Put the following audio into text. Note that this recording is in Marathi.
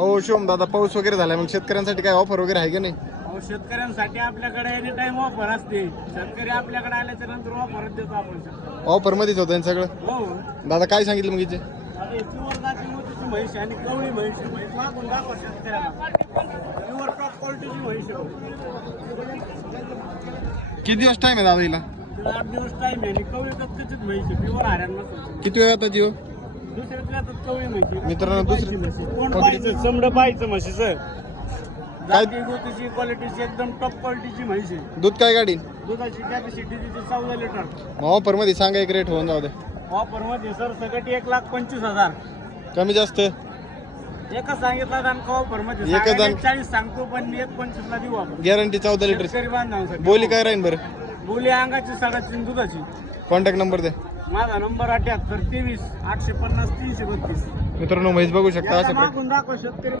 हो शिवम दादा, पाऊस वगैरे झालाय, मग शेतकऱ्यांसाठी काय ऑफर वगैरे आहे का नाही? शेतकऱ्यांसाठी आपल्याकडे एनी टाइम ऑफर असते. शेतकरी आपल्याकडे आल्याच्या नंतर ऑफरच देतो आपण. ऑफर मध्येच होतं सगळं. हो दादा काय सांगितलं मग हिचे? आता प्युअर जाती मोतीची म्हैस आणि कवळी म्हैस मागून दाखवा शेतकऱ्याला. प्युअर टॉप क्वालिटीची म्हैस आहे. किती दिवस टाइम आहे दादा हिला? तिला 8 दिवस टाइम आहे आणि कवळी कच्चीच म्हैस आहे. प्युअर हरियाणा. किती वेळ आता जीव? दुसऱ्यातल्या तर कवळी म्हैस आहे. मित्रांनो दुसरी कोण पाहिजे चमडं पाहिजे म्हशीचं. काय जाती गोतीची क्वालिटीची एकदम टॉप क्वालिटीची म्हैस आहे. दूध काय गाडी? दुधाची कॅपॅसिटी तिची 14 लिटर. ऑफर मध्ये सांगा एक रेट होऊन जाऊ दे. ऑफर मध्ये सर सगळी 1,25,000 कमी जास्त एकच सांगितला दान ऑफर मध्ये. एकच दान. 40 सांगतो पण 1,25,000 ला देऊ आपण. Guarantee 14 litre. शेतकरी बांधवांसाठी. बोली काय राहील बरं? बोली अंगाची 3.5 दुधाची. कॉन्टॅक्ट नंबर द्या. माझा नंबर 78 23 850 332. मित्रांनो म्हैस बघू शकता अशा मागून दाखव शेतकरी.